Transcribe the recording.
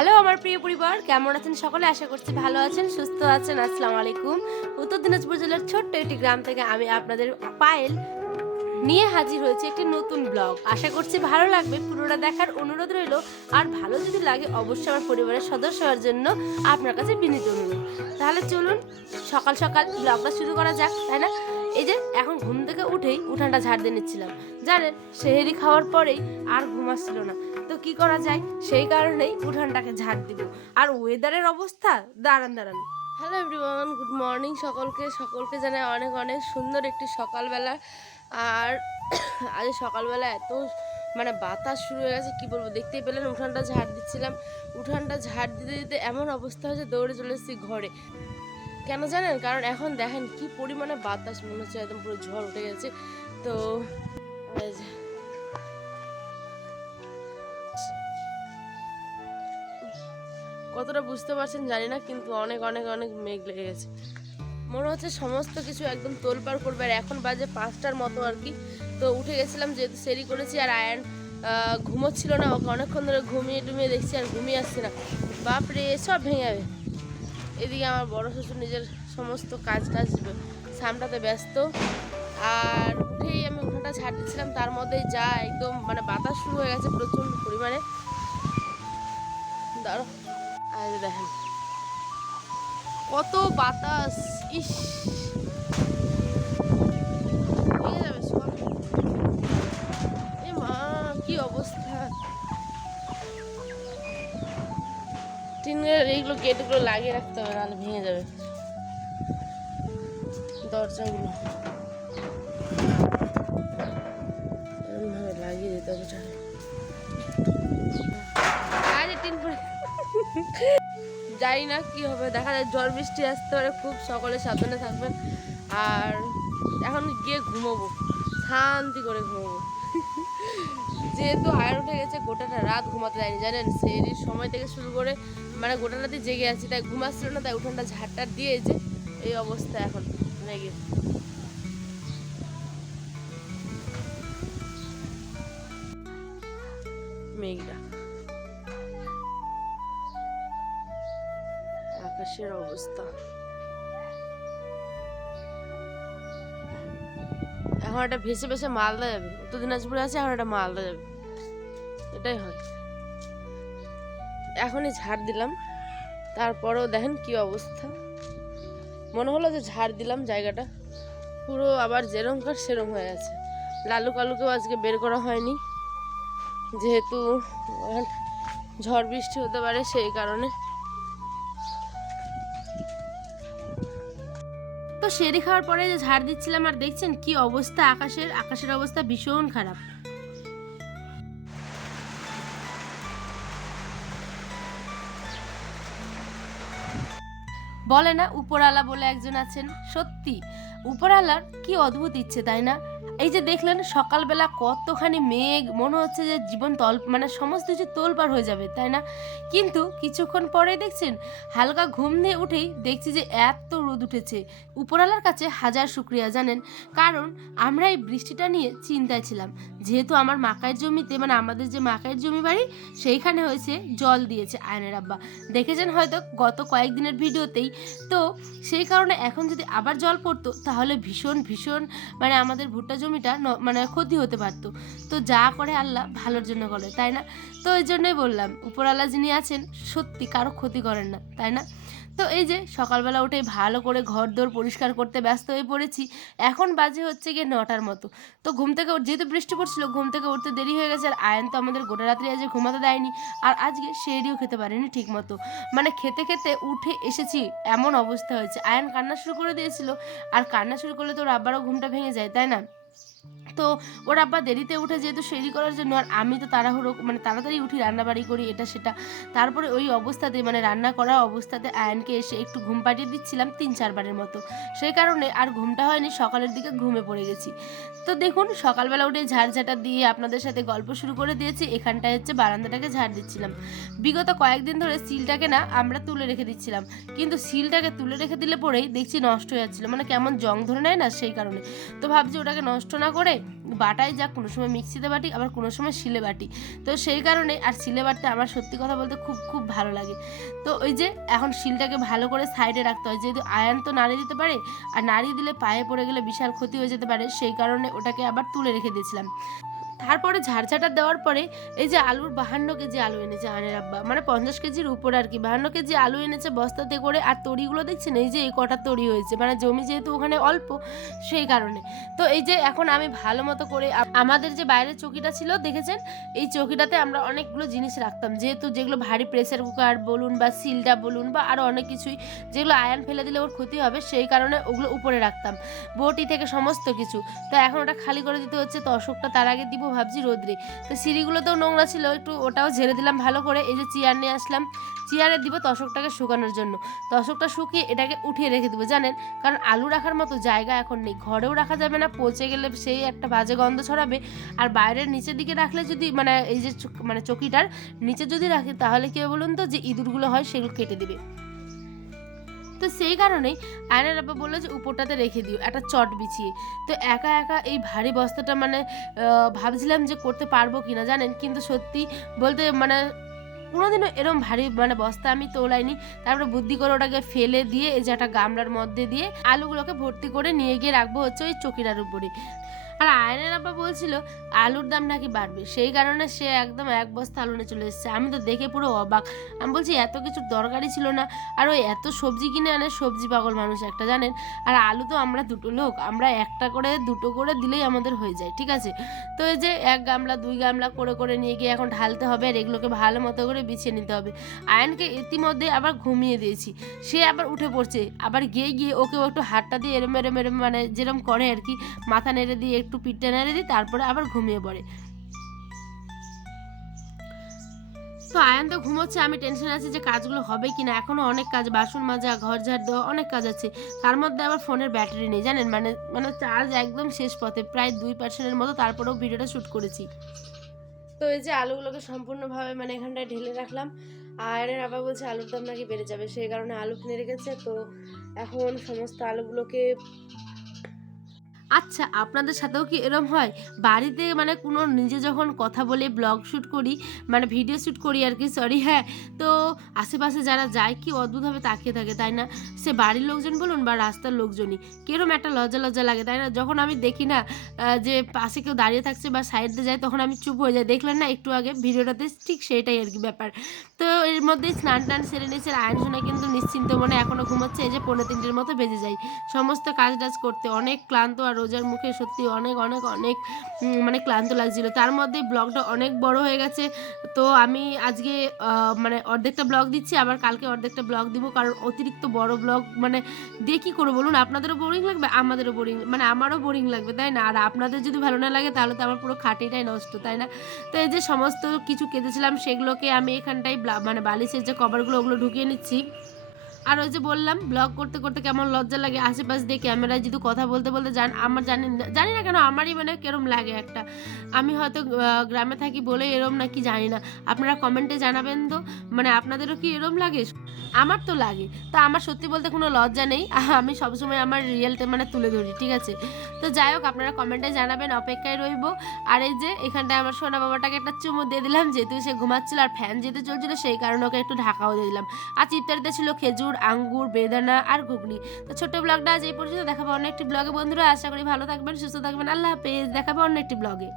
Hello আমার প্রিয় পরিবার, কেমন আছেন সকলে? আশা করছি ভালো আছেন, সুস্থ আছেন। আসসালামু আলাইকুম। উত্তর দিনাজপুর জেলার ছোট্ট একটি গ্রাম থেকে আমি আপনাদের পায়েল নিয়ে হাজির হয়েছে একটি নতুন ব্লগ। আশা করছি ভালো লাগবে। পুরোটা দেখার অনুরোধ রইল। আর ভালো যদি লাগে, অবশ্যই আমার পরিবারের সদস্য হওয়ার জন্য আপনার কাছে বিনীত অনুরোধ। তাহলে চলুন, সকাল সকাল ব্লগটা শুরু করা যাক, তাই না? এই যে, এখন ঘুম থেকে উঠেই উঠানটা ঝাড় দিয়ে নিচ্ছিলাম। জানেন, সেহেরি খাওয়ার পরেই আর ঘুম আসছিল না। তো কি করা যায়? সেই কারণেই উঠানটাকে ঝাড় দিব। আর ওয়েদারের অবস্থা দাঁড়ান দাঁড়ান হ্যালো এভরিওয়ান গুড মর্নিং সকলকে। সকলকে জানাই অনেক অনেক সুন্দর একটি সকালবেলা। আর আজ সকালবেলা এত মানে বাতাস শুরু হয়ে গেছে, কী বলব? দেখতেই পেলেন, উঠানটা ঝাড় দিচ্ছিলাম। উঠানটা ঝাড় দিতে দিতে এমন অবস্থা হয়েছে, দৌড়ে চলে এসেছি ঘরে। কেন জানেন? কারণ এখন দেখেন কি পরিমাণে বাতাস, মনে হচ্ছে একদম পুরো ঝড় উঠে গেছে। তো কতটা বুঝতে পারছেন জানি না, কিন্তু অনেক অনেক অনেক মেঘ লেগে গেছে। মনে হচ্ছে সমস্ত কিছু একদম তোলপাড় করবে আর এখন বাজে পাঁচটার মতো আর কি। তো উঠে গেছিলাম যেহেতু সেরি করেছি আর আয়ন ঘুমোচ্ছিল না, ওকে অনেকক্ষণ ধরে ঘুমিয়ে টুমিয়ে দেখছি আর ঘুমিয়ে আসছে না। বাপরে, সব ভেঙে যাবে। এদিকে আমার বড় শ্বশুর নিজের সমস্ত কাজ টাজ সামটাতে ব্যস্ত। আর উঠেই আমি উঠানটা ছাড় তার মধ্যেই যা একদম মানে বাতাস শুরু হয়ে গেছে প্রচণ্ড পরিমাণে। দাঁড়ো আর এই যে দেখেন। কত বাতাস, ইস। ভেঙে যাবে সব এ মা, কি অবস্থা? টিনের এইগুলো গেটগুলো লাগিয়ে রাখতে হবে, নাহলে ভেঙে যাবে। দরজাগুলো। এরকমভাবে লাগিয়ে দিতে হবে, চালে। আরে টিন পড়ে জানি না কি হবে, দেখা যায় ঝড় বৃষ্টি আসতে পারে, খুব সকলে সাবধানে থাকবেন। আর এখন গিয়ে ঘুমোবো, শান্তি করে ঘুমোবো। যেহেতু আয়ার উঠে গেছে, গোটাটা রাত ঘুমাতে যায়নি জানেন? সেই সময় থেকে শুরু করে মানে গোটা রাতে জেগে আছি, তাই ঘুমাচ্ছিল না, তাই উঠানটা ঝাড়টা দিয়ে এই অবস্থা এখন লেগে মেঘটা আকাশের অবস্থা। এখন একটা ভেসে ভেসে মালদা যাবে। উত্তর দিনাজপুরে আছে, এখন একটা মালদা যাবে। এটাই হয়। এখনই ঝাড় দিলাম। তারপরেও দেখেন কি অবস্থা। মনে হলো যে ঝাড় দিলাম জায়গাটা। পুরো আবার যেরমকার সেরম হয়ে আছে লালু কালুকেও আজকে বের করা হয়নি। যেহেতু ঝড় বৃষ্টি হতে পারে সেই কারণে। তো সেরে খাওয়ার পরে যে ঝাড় দিচ্ছিলাম, আর দেখছেন কি অবস্থা? আকাশের আকাশের অবস্থা ভীষণ খারাপ। বলে না উপরালা বলে একজন আছেন। সত্যি উপরালার কি অদ্ভুত ইচ্ছে, তাই না? এই যে দেখলেন সকালবেলা কতখানি মেঘ, মনে হচ্ছে যে জীবন তল মানে সমস্ত কিছু তোলপার হয়ে যাবে, তাই না? কিন্তু কিছুক্ষণ পরে দেখছেন, হালকা ঘুম দিয়ে উঠেই দেখছি যে এত রোদ উঠেছে। উপরালার কাছে হাজার শুক্রিয়া জানেন, কারণ আমরা এই বৃষ্টিটা নিয়ে চিন্তায় ছিলাম। যেহেতু আমার মাকাইয়ের জমিতে মানে আমাদের যে মাকাইয়ের জমি বাড়ি, সেইখানে হয়েছে জল দিয়েছে আয়নের আব্বা। দেখেছেন হয়তো গত কয়েকদিনের ভিডিওতেই। তো সেই কারণে এখন যদি আবার জল পড়তো, তাহলে ভীষণ ভীষণ মানে আমাদের ভুট্টা জমিটা মানে ক্ষতি হতে পারতো। তো যা করে আল্লাহ ভালোর জন্য করে, তাই না? তো এই জন্যই বললাম, উপরওয়ালা যিনি আছেন, সত্যি কারও ক্ষতি করেন না, তাই না? তো এই যে সকালবেলা উঠে ভালো করে ঘর দোর পরিষ্কার করতে ব্যস্ত হয়ে পড়েছি, এখন বাজে হচ্ছে গিয়ে নটার মতো। তো ঘুম থেকে যেহেতু বৃষ্টি পড়ছিল, ঘুম থেকে উঠতে দেরি হয়ে গেছে, আর আয়ন তো আমাদের গোটা রাত্রি আজ ঘুমাতে দেয়নি, আর আজকে সেরিও খেতে পারেনি ঠিক মতো মানে খেতে খেতে উঠে এসেছি, এমন অবস্থা হয়েছে। আয়ন কান্না শুরু করে দিয়েছিল, আর কান্না শুরু করলে তো ওর আব্বারও ঘুমটা ভেঙে যায়, তাই না? তো ওর আব্বা দেরিতে উঠে যেহেতু সেরি করার জন্য, আর আমি তো তাড়াহুড়ো মানে তাড়াতাড়ি উঠি, রান্নাবাড়ি করি, এটা সেটা। তারপরে ওই অবস্থাতে মানে রান্না করা অবস্থাতে আয়নকে এসে একটু ঘুম পাড়িয়ে দিচ্ছিলাম তিন চারবারের মতো। সেই কারণে আর ঘুমটা হয়নি, সকালের দিকে ঘুমে পড়ে গেছি। তো দেখুন, সকালবেলা উঠে ঝাড় ঝাঁটা দিয়ে আপনাদের সাথে গল্প শুরু করে দিয়েছি, এখানটায় হচ্ছে বারান্দাটাকে ঝাড় দিচ্ছিলাম। বিগত কয়েকদিন ধরে সিলটাকে না আমরা তুলে রেখে দিচ্ছিলাম, কিন্তু সিলটাকে তুলে রেখে দিলে পরেই দেখছি নষ্ট হয়ে যাচ্ছিল মানে কেমন জং ধরে নেয় না সেই কারণে। তো ভাবছি ওটাকে নষ্ট না করে বাটাই যাক, কোনো সময় মিক্সিতে বাটি, আবার কোনো সময় শিলে বাটি। তো সেই কারণে আর শিলে বাটতে আমার সত্যি কথা বলতে খুব খুব ভালো লাগে। তো ওই যে এখন শিলটাকে ভালো করে সাইডে রাখতে হয়, যেহেতু আয়ন তো নাড়িয়ে দিতে পারে, আর নাড়িয়ে দিলে পায়ে পড়ে গেলে বিশাল ক্ষতি হয়ে যেতে পারে, সেই কারণে ওটাকে আবার তুলে রেখে দিয়েছিলাম। তারপরে ঝাড়ঝাটা দেওয়ার পরে এই যে আলুর বাহান্ন কেজি আলু এনেছে আনের আব্বা মানে পঞ্চাশ কেজির উপর আর কি। বাহান্ন কেজি আলু এনেছে বস্তাতে করে, আর তরিগুলো দেখছেন? এই যে এই কটা তরি হয়েছে মানে জমি যেহেতু ওখানে অল্প, সেই কারণে। তো এই যে এখন আমি ভালো মতো করে আমাদের যে বাইরের চকিটা ছিল, দেখেছেন? এই চকিটাতে আমরা অনেকগুলো জিনিস রাখতাম। যেহেতু যেগুলো ভারী প্রেসার কুকার বলুন বা সিলটা বলুন বা আরও অনেক কিছুই, যেগুলো আয়ন ফেলে দিলে ওর ক্ষতি হবে, সেই কারণে ওগুলো উপরে রাখতাম। বটি থেকে সমস্ত কিছু। তো এখন ওটা খালি করে দিতে হচ্ছে, তো অশোকটা তার আগে দিব ভাবছি রোদ্রে। তো সিঁড়িগুলোতেও নোংরা ছিল, একটু ওটাও ঝেড়ে দিলাম ভালো করে। এই যে চেয়ার নিয়ে আসলাম, চেয়ারে দিব তশকটাকে শুকানোর জন্য। তশকটা শুকিয়ে এটাকে উঠিয়ে রেখে দেবো, জানেন? কারণ আলু রাখার মতো জায়গা এখন নেই। ঘরেও রাখা যাবে না, পচে গেলে সেই একটা বাজে গন্ধ ছড়াবে। আর বাইরের নিচের দিকে রাখলে যদি মানে এই যে মানে চকিটার নিচে যদি রাখি, তাহলে কি হবে বলুন তো? যে ইঁদুরগুলো হয়, সেগুলো কেটে দিবে। তো সেই কারণেই আয়নার আব্বা বলল যে, উপরটাতে রেখে দিও, একটা চট বিছিয়ে। তো একা একা এই ভারী বস্তাটা মানে ভাবছিলাম যে করতে পারব কিনা জানেন? কিন্তু সত্যি বলতে মানে কোনোদিনও এরম ভারী মানে বস্তা আমি তোলাইনি। তারপরে বুদ্ধি করে ওটাকে ফেলে দিয়ে, এই যে একটা গামলার মধ্যে দিয়ে, আলুগুলোকে ভর্তি করে নিয়ে গিয়ে রাখব হচ্ছে ওই চকিটার উপরে। আর আয়নের আব্বা বলছিল, আলুর দাম নাকি বাড়বে? সেই কারণে সে একদম এক বস্তা আলু নিয়ে চলে এসেছে। আমি তো দেখে পুরো অবাক। আমি বলছি, এত কিছু দরকারই ছিল না। আর ওই এত সবজি কিনে আনে সবজি পাগল মানুষ একটা, জানেন? আর আলু তো আমরা দুটো লোক, আমরা একটা করে, দুটো করে দিলেই আমাদের হয়ে যায়, ঠিক আছে? তো এই যে এক গামলা, দুই গামলা করে করে নিয়ে গিয়ে এখন ঢালতে হবে আর এগুলোকে ভালো মতো করে বিছিয়ে নিতে হবে। আয়নকে ইতিমধ্যে আবার ঘুমিয়ে দিয়েছি। সে আবার উঠে পড়ছে। আবার গিয়ে গিয়ে ওকেও একটু হাতটা দিয়ে এরম এরম এরম মানে যেরম করে আর কি, মাথা নেড়ে দিয়ে একটু পিঠটা নেড়ে দিই, তারপরে আবার ঘুমিয়ে পড়ে। তো আয়ান তো ঘুমোচ্ছে, আমি টেনশন আছি যে কাজগুলো হবে কিনা। এখনও অনেক কাজ, বাসন মাজা ঘর ঝাড় দেওয়া, অনেক কাজ আছে। তার মধ্যে আবার ফোনের ব্যাটারি নেই, জানেন? মানে মানে চার্জ একদম শেষ পথে, প্রায় দুই পার্সেন্টের মতো তারপরেও ভিডিওটা শ্যুট করেছি। তো এই যে আলুগুলোকে সম্পূর্ণভাবে মানে এখানটায় ঢেলে রাখলাম। আয়নের আবার বলছে আলুর দাম নাকি বেড়ে যাবে। সেই কারণে আলু কিনে রেখেছে। তো এখন সমস্ত আলুগুলোকে আচ্ছা আপনাদের সাথেও কি এরম হয়? বাড়িতে মানে কোনো নিজে যখন কথা বলে ব্লগ শ্যুট করি মানে ভিডিও শ্যুট করি আর কি সরি হ্যাঁ তো আশেপাশে যারা যায় কি অদ্ভুতভাবে তাকিয়ে থাকে, তাই না? সে বাড়ির লোকজন বলুন বা রাস্তার লোকজনই, কিরম একটা লজ্জা লজ্জা লাগে, তাই না? যখন আমি দেখি না যে পাশে কেউ দাঁড়িয়ে থাকছে বা সাইড দিয়ে যায়, তখন আমি চুপ হয়ে যাই। দেখলেন না, একটু আগে ভিডিওটাতে ঠিক সেটাই আর কি ব্যাপার। তো এর মধ্যে স্নান টান সেরে নিয়েছে আয়ন শোনা কিন্তু নিশ্চিন্ত মনে এখনও ঘুমাচ্ছে, এই যে পনেরো তিনটের মতো বেজে যায়। সমস্ত কাজ টাজ করতে, অনেক ক্লান্ত আর রোজার মুখে সত্যি অনেক অনেক অনেক মানে ক্লান্ত লাগছিল। তার মধ্যে ব্লগটা অনেক বড় হয়ে গেছে। তো আমি আজকে মানে অর্ধেকটা ব্লগ দিচ্ছি, আবার কালকে অর্ধেকটা ব্লগ দিব, কারণ অতিরিক্ত বড় ব্লগ মানে দিয়ে কী করব বলুন? আপনাদেরও বোরিং লাগবে? আমাদেরও বোরিং মানে আমারও বোরিং লাগবে, তাই না? আর আপনাদের যদি ভালো না লাগে, তাহলে তো আমার পুরো খাটিটাই নষ্ট, তাই না? তো এই যে সমস্ত কিছু কেটেছিলাম সেগুলোকে আমি এখানটাই মানে বালিশের যে কভারগুলো, ওগুলো ঢুকিয়ে নিচ্ছি। আর ওই যে বললাম ব্লগ করতে করতে কেমন লজ্জা লাগে, আশেপাশ দিয়ে ক্যামেরায় যদি কথা বলতে বলতে জান আমার জানি না- জানি না কেন, আমারই মানে কেরম লাগে একটা। আমি হয়তো গ্রামে থাকি বলে এরম নাকি জানি না। আপনারা কমেন্টে জানাবেন তো মানে আপনাদেরও কি এরম লাগে? আমার তো লাগে। তা আমার সত্যি বলতে কোনো লজ্জা নেই আমি সবসময় আমার রিয়েলটা মানে তুলে ধরি, ঠিক আছে? তো যাই হোক, আপনারা কমেন্টে জানাবেন, অপেক্ষায় রইব। আর এই যে, এখানটায় আমার সোনা বাবাটাকে একটা চুমু দিয়ে দিলাম, যেহেতু সে ঘুমাচ্ছিল আর ফ্যান যেতে চলছিল সেই কারণে ওকে একটু ঢাকাও দিয়ে দিলাম। আর চিপটারিতে ছিল খেজুর আঙ্গুর, বেদানা আর ঘুগনি। তো ছোট ব্লগটা আজ এই পর্যন্ত। দেখাবো অন্য একটি ব্লগে। বন্ধুরা, আশা করি ভালো থাকবেন, সুস্থ থাকবেন। আল্লাহ হাফেজ। দেখাবো অন্য একটি ব্লগে।